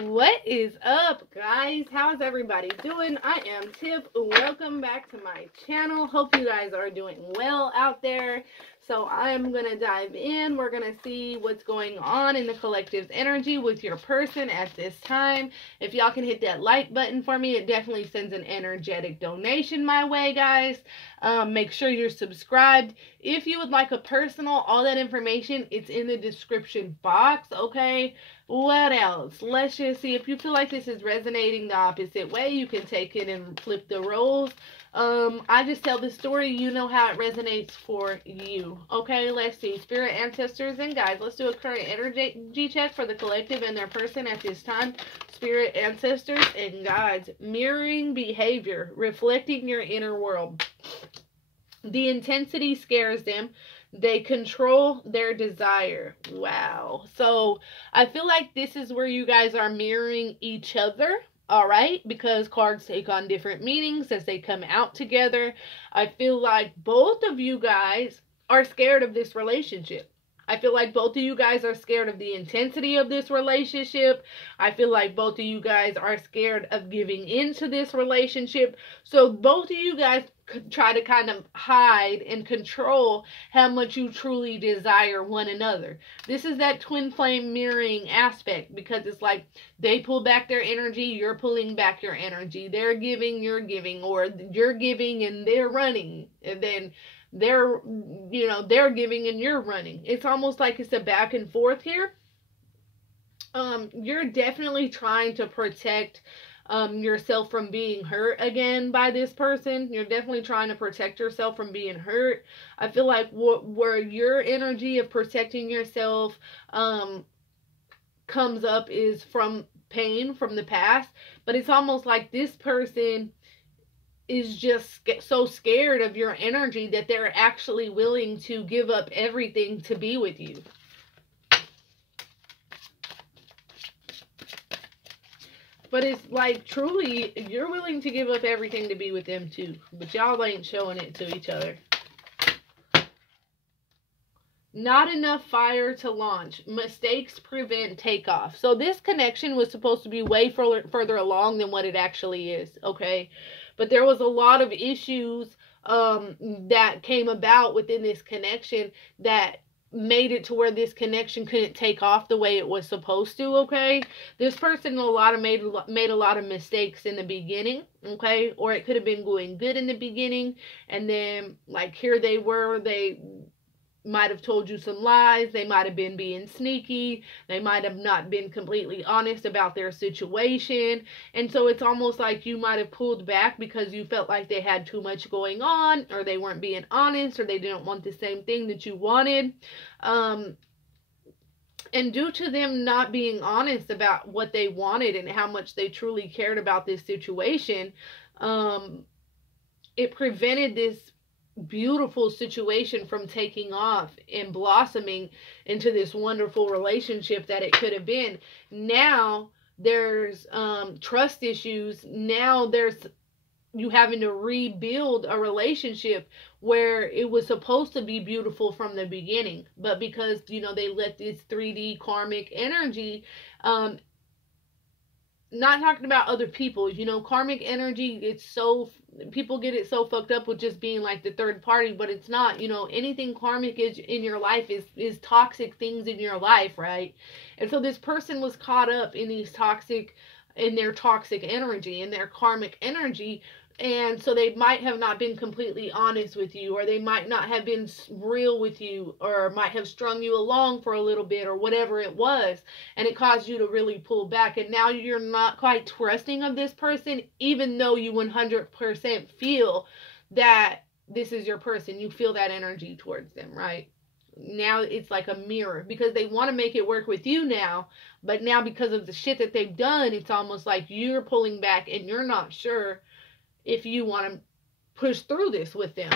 What is up, guys? How's everybody doing? I am Tiff. Welcome back to my channel. Hope you guys are doing well out there. So I'm going to dive in. We're going to see what's going on in the collective's energy with your person at this time. If y'all can hit that like button for me, it definitely sends an energetic donation my way, guys. Make sure you're subscribed. If you would like a personal, all that information, it's in the description box, okay? What else? Let's just see. If you feel like this is resonating the opposite way, you can take it and flip the roles. I just tell the story. You know how it resonates for you. Okay, let's see. Spirit, ancestors, and guides. Let's do a current energy check for the collective and their person at this time. Spirit, ancestors, and guides. Mirroring behavior, reflecting your inner world. The intensity scares them. They control their desire. Wow. So I feel like this is where you guys are mirroring each other. All right, because cards take on different meanings as they come out together. I feel like both of you guys are scared of this relationship. I feel like both of you guys are scared of the intensity of this relationship. I feel like both of you guys are scared of giving into this relationship. So both of you guys try to kind of hide and control how much you truly desire one another. This is that twin flame mirroring aspect, because it's like they pull back their energy, you're pulling back your energy. They're giving, you're giving, or you're giving and they're running, and then they're giving and you're running. It's almost like it's a back and forth here. You're definitely trying to protect yourself from being hurt again by this person. You're definitely trying to protect yourself from being hurt. I feel like where your energy of protecting yourself comes up is from pain from the past, but it's almost like this person is just so scared of your energy that they're actually willing to give up everything to be with you. But it's like, truly, you're willing to give up everything to be with them too. But y'all ain't showing it to each other. Not enough fire to launch. Mistakes prevent takeoff. So this connection was supposed to be way further along than what it actually is, okay? But there was a lot of issues that came about within this connection that made it to where this connection couldn't take off the way it was supposed to, okay? This person made a lot of mistakes in the beginning, okay? Or it could have been going good in the beginning, and then, like, here they were, they might have told you some lies, they might have been being sneaky, they might have not been completely honest about their situation, and so it's almost like you might have pulled back because you felt like they had too much going on, or they weren't being honest, or they didn't want the same thing that you wanted. And due to them not being honest about what they wanted and how much they truly cared about this situation, it prevented this beautiful situation from taking off and blossoming into this wonderful relationship that it could have been. Now there's trust issues. Now there's you having to rebuild a relationship where it was supposed to be beautiful from the beginning, but because they let this 3D karmic energy, not talking about other people, karmic energy, it's so, people get it so fucked up with just being like the third party, but it's not. Anything karmic is in your life is toxic things in your life, right? And so this person was caught up in their toxic energy, in their karmic energy, and so they might have not been completely honest with you, or they might not have been real with you, or might have strung you along for a little bit, or whatever it was, and it caused you to really pull back, and now you're not quite trusting of this person, even though you 100% feel that this is your person. You feel that energy towards them, right? Now it's like a mirror, because they want to make it work with you now, but now because of the shit that they've done, it's almost like you're pulling back and you're not sure if you want to push through this with them.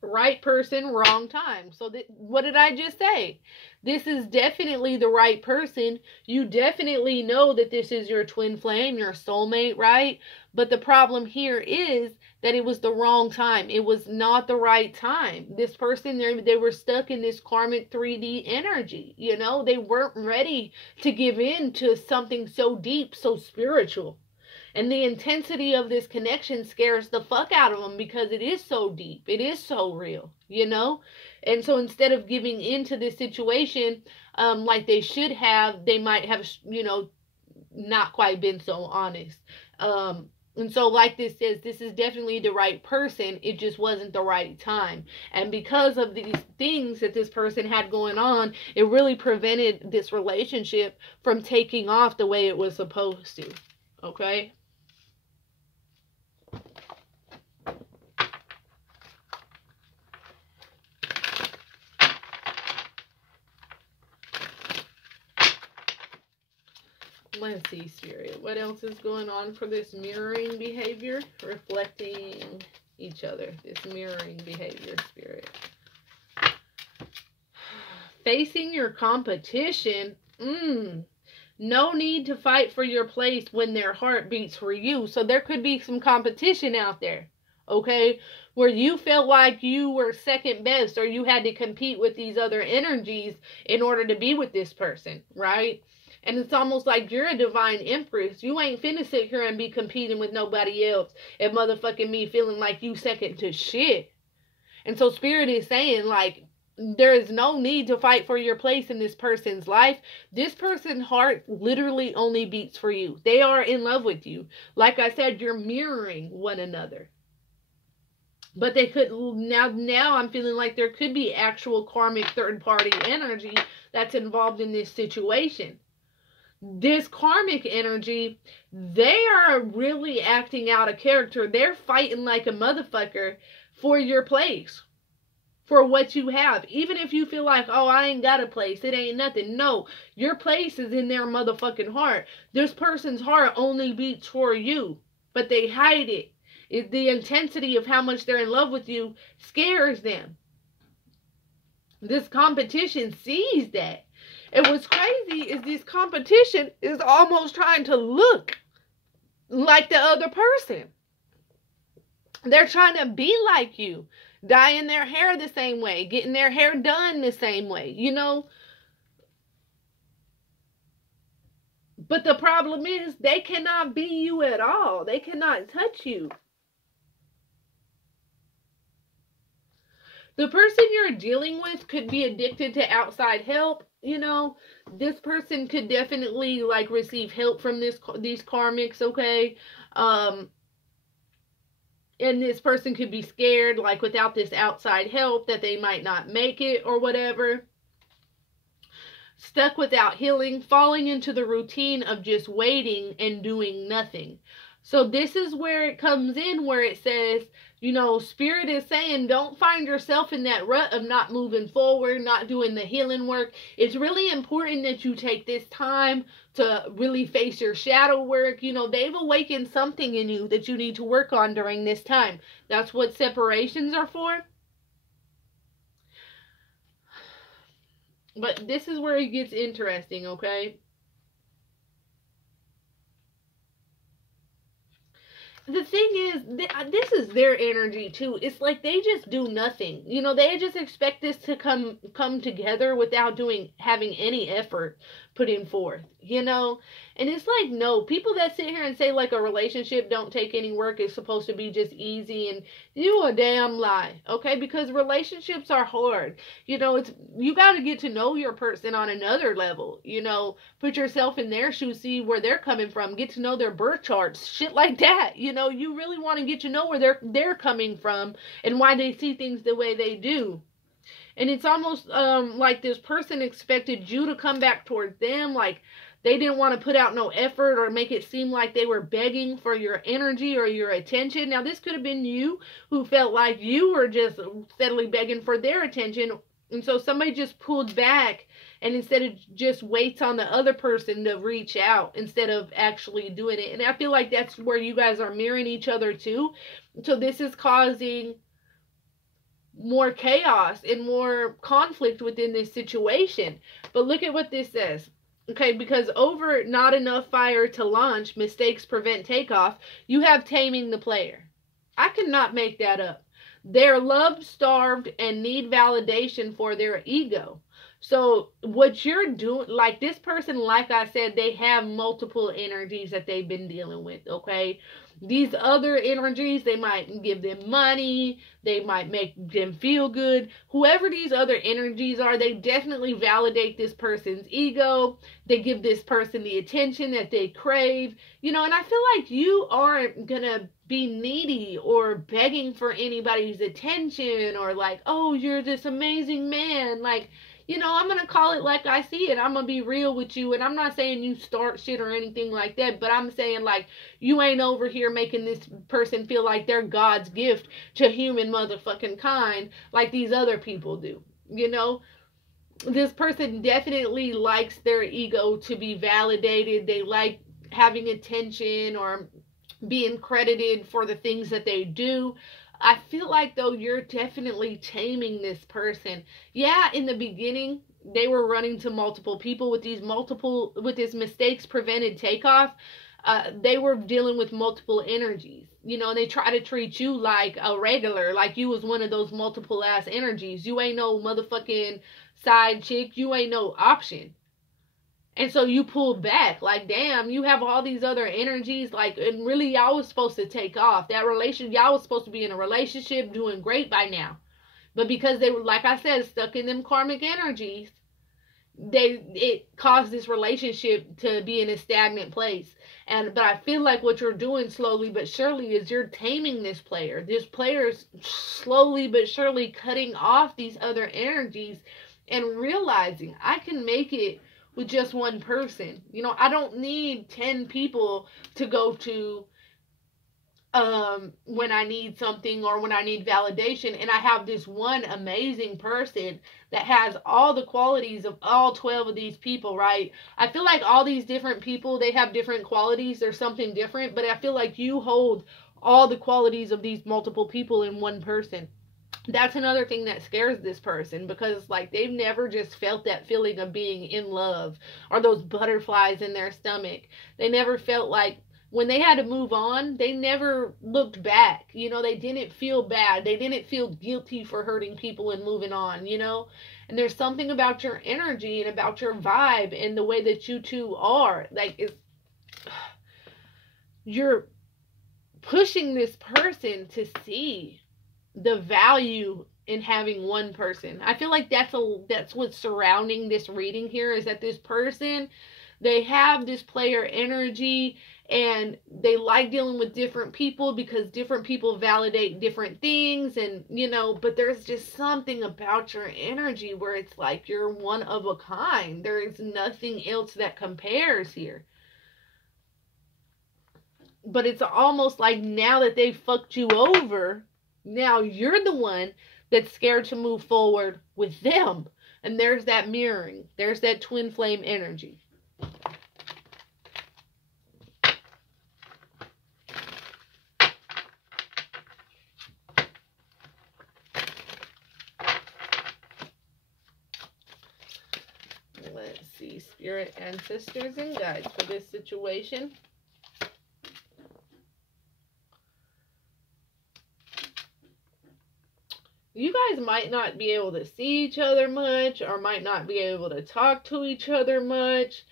Right person, wrong time. So what did I just say? This is definitely the right person. You definitely know that this is your twin flame, your soulmate, right? But the problem here is that it was the wrong time. It was not the right time. This person, they were stuck in this karmic 3D energy. You know, they weren't ready to give in to something so deep, so spiritual. And the intensity of this connection scares the fuck out of them because it is so deep. It is so real, you know? And so instead of giving into this situation like they should have, they might have, you know, not quite been so honest. And so like this says, this is definitely the right person. It just wasn't the right time. And because of these things that this person had going on, it really prevented this relationship from taking off the way it was supposed to. Okay? Let's see, Spirit. What else is going on for this mirroring behavior? Reflecting each other. This mirroring behavior, Spirit. Facing your competition. No need to fight for your place when their heart beats for you. So there could be some competition out there. Okay? Where you felt like you were second best or you had to compete with these other energies in order to be with this person. Right? And it's almost like you're a divine empress. You ain't finna sit here and be competing with nobody else and motherfucking me feeling like you second to shit. And so Spirit is saying, like, there is no need to fight for your place in this person's life. This person's heart literally only beats for you. They are in love with you. Like I said, you're mirroring one another. But they could, now I'm feeling like there could be actual karmic third party energy that's involved in this situation. This karmic energy, they are really acting out a character. They're fighting like a motherfucker for your place, for what you have. Even if you feel like, oh, I ain't got a place, it ain't nothing. No, your place is in their motherfucking heart. This person's heart only beats for you, but they hide it. The intensity of how much they're in love with you scares them. This competition sees that. And what's crazy is this competition is almost trying to look like the other person. They're trying to be like you, dyeing their hair the same way, getting their hair done the same way, you know. But the problem is they cannot be you at all. They cannot touch you. The person you're dealing with could be addicted to outside help. You know, this person could definitely like receive help from these karmics, okay? And this person could be scared, like without this outside help, that they might not make it or whatever. Stuck without healing, falling into the routine of just waiting and doing nothing. So this is where it comes in, where it says, you know, Spirit is saying, don't find yourself in that rut of not moving forward, not doing the healing work. It's really important that you take this time to really face your shadow work. You know, they've awakened something in you that you need to work on during this time. That's what separations are for. But this is where it gets interesting, okay? The thing is, this is their energy too. It's like they just do nothing. You know, they just expect this to come together without having any effort put in forth, you know? And it's like, no, people that sit here and say like a relationship don't take any work, is supposed to be just easy, and you a damn lie, okay? Because relationships are hard. You know, you got to get to know your person on another level, you know, put yourself in their shoes, see where they're coming from, get to know their birth charts, shit like that. You know, you really want to get to know where they're coming from and why they see things the way they do. And it's almost like this person expected you to come back towards them, like they didn't want to put out no effort or make it seem like they were begging for your energy or your attention. Now, this could have been you who felt like you were just steadily begging for their attention. And so somebody just pulled back and instead of just waits on the other person to reach out instead of actually doing it. And I feel like that's where you guys are mirroring each other too. So this is causing more chaos and more conflict within this situation. But look at what this says. Okay, because over not enough fire to launch, mistakes prevent takeoff, you have taming the player. I cannot make that up. They're love starved and need validation for their ego. So what you're doing, like this person, like I said, they have multiple energies that they've been dealing with, okay? These other energies, they might give them money, they might make them feel good. Whoever these other energies are, they definitely validate this person's ego. They give this person the attention that they crave. You know, and I feel like you aren't gonna be needy or begging for anybody's attention or like, oh, you're this amazing man. Like, you know, I'm going to call it like I see it. I'm going to be real with you. And I'm not saying you start shit or anything like that. But I'm saying, like, you ain't over here making this person feel like they're God's gift to human motherfucking kind like these other people do. You know? This person definitely likes their ego to be validated. They like having attention or being credited for the things that they do. I feel like, though, you're definitely taming this person. Yeah, in the beginning, they were running to multiple people with this mistakes prevented takeoff. They were dealing with multiple energies. You know, and they try to treat you like a regular, like you was one of those multiple ass energies. You ain't no motherfucking side chick. You ain't no option. And so you pulled back, like, damn, you have all these other energies, like, and really y'all was supposed to take off. That relation, y'all was supposed to be in a relationship doing great by now. But because they were, like I said, stuck in them karmic energies, it caused this relationship to be in a stagnant place. But I feel like what you're doing slowly but surely is you're taming this player. This player's slowly but surely cutting off these other energies and realizing I can make it with just one person. You know, I don't need 10 people to go to when I need something or when I need validation, and I have this one amazing person that has all the qualities of all 12 of these people, right? I feel like all these different people, they have different qualities. There's something different, but I feel like you hold all the qualities of these multiple people in one person. That's another thing that scares this person, because like they've never just felt that feeling of being in love or those butterflies in their stomach. They never felt like when they had to move on, they never looked back. You know, they didn't feel bad. They didn't feel guilty for hurting people and moving on, you know. And there's something about your energy and about your vibe and the way that you two are. Like, you're pushing this person to see the value in having one person. I feel like that's what's surrounding this reading here, is that this person, they have this player energy and they like dealing with different people because different people validate different things, and you know, but there's just something about your energy where it's like you're one of a kind. There is nothing else that compares here. But it's almost like now that they fucked you over, now you're the one that's scared to move forward with them. And there's that mirroring. There's that twin flame energy. Let's see. Spirit, ancestors, and guides for this situation. You guys might not be able to see each other much, or might not be able to talk to each other much.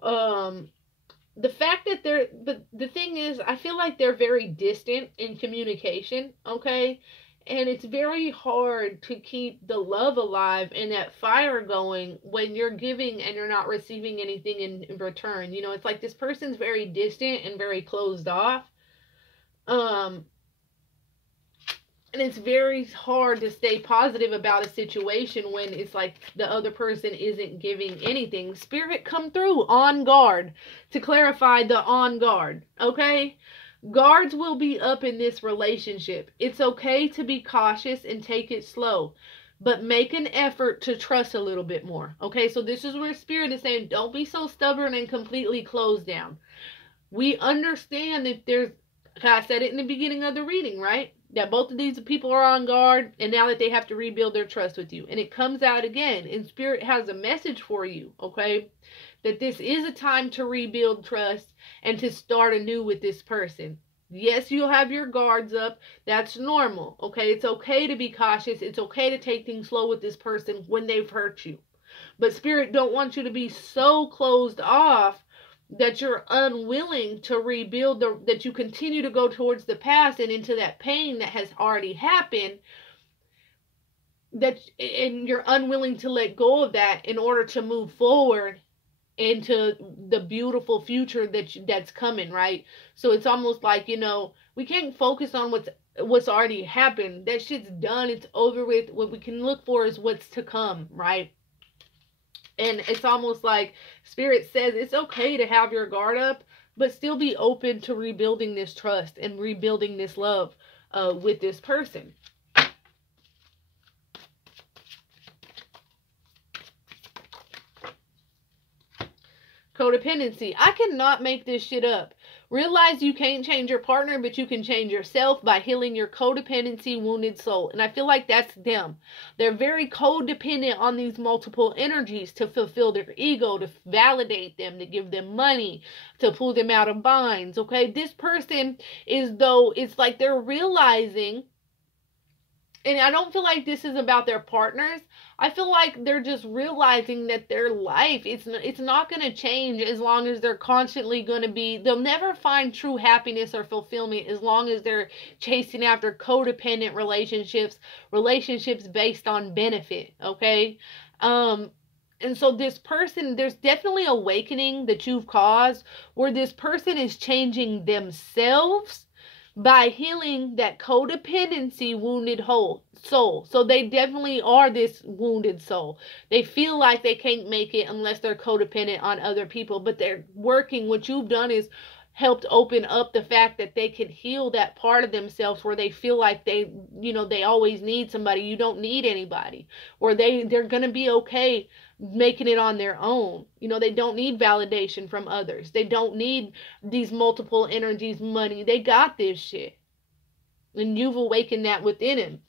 The fact that but the thing is, I feel like they're very distant in communication, okay? And it's very hard to keep the love alive and that fire going when you're giving and you're not receiving anything in return. You know, it's like this person's very distant and very closed off. And it's very hard to stay positive about a situation when it's like the other person isn't giving anything. Spirit, come through on guard to clarify the on guard, okay? Guards will be up in this relationship. It's okay to be cautious and take it slow, but make an effort to trust a little bit more, okay? So this is where Spirit is saying, don't be so stubborn and completely closed down. We understand that I said it in the beginning of the reading, right? That both of these people are on guard, and now that they have to rebuild their trust with you. And it comes out again, and Spirit has a message for you, okay? That this is a time to rebuild trust and to start anew with this person. Yes, you'll have your guards up. That's normal, okay? It's okay to be cautious. It's okay to take things slow with this person when they've hurt you. But Spirit don't want you to be so closed off that you're unwilling to rebuild, that you continue to go towards the past and into that pain that has already happened, and you're unwilling to let go of that in order to move forward into the beautiful future that's coming, right? So it's almost like, you know, we can't focus on what's already happened. That shit's done. It's over with. What we can look for is what's to come, right? And it's almost like Spirit says it's okay to have your guard up, but still be open to rebuilding this trust and rebuilding this love with this person. Codependency. I cannot make this shit up. Realize you can't change your partner, but you can change yourself by healing your codependency wounded soul. And I feel like that's them. They're very codependent on these multiple energies to fulfill their ego, to validate them, to give them money, to pull them out of binds. Okay, this person is, though, it's like they're realizing, and I don't feel like this is about their partners. I feel like they're just realizing that their life, it's not going to change as long as they're constantly going to be, they'll never find true happiness or fulfillment as long as they're chasing after codependent relationships based on benefit, okay? And so this person, there's definitely awakening that you've caused where this person is changing themselves by healing that codependency wounded soul. So they definitely are this wounded soul. They feel like they can't make it unless they're codependent on other people, but they're working. What you've done is helped open up the fact that they can heal that part of themselves where they feel like they always need somebody. You don't need anybody. Or they're going to be okay making it on their own. They don't need validation from others. They don't need these multiple energies, money. They got this shit. And you've awakened that within him.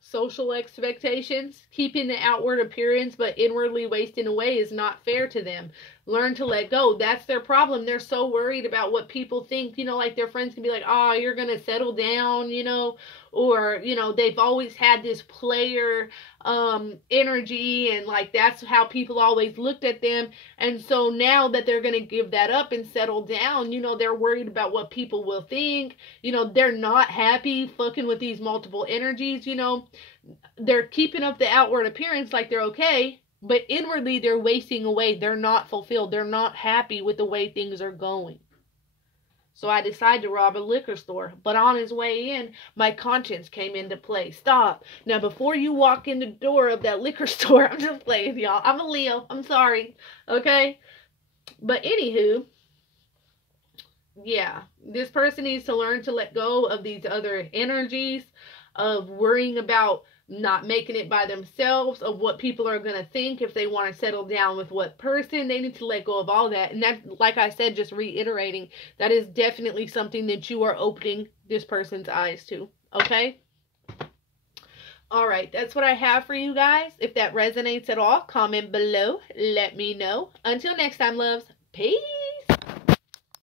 Social expectations, keeping the outward appearance but inwardly wasting away is not fair to them. Learn to let go. That's their problem. They're so worried about what people think, like their friends can be like, oh, you're going to settle down, or, they've always had this player energy, and like that's how people always looked at them. And so now that they're going to give that up and settle down, they're worried about what people will think. They're not happy fucking with these multiple energies. They're keeping up the outward appearance like they're okay, but inwardly they're wasting away. They're not fulfilled. They're not happy with the way things are going. So I decided to rob a liquor store. But on his way in, my conscience came into play. Stop. Now, before you walk in the door of that liquor store, I'm just playing, y'all. I'm a Leo. I'm sorry. Okay? But anywho, yeah. This person needs to learn to let go of these other energies of worrying about not making it by themselves, of what people are going to think if they want to settle down with what person. They need to let go of all that. And that, like I said, just reiterating, that is definitely something that you are opening this person's eyes to. Okay? All right, that's what I have for you guys. If that resonates at all, comment below. Let me know. Until next time, loves. Peace.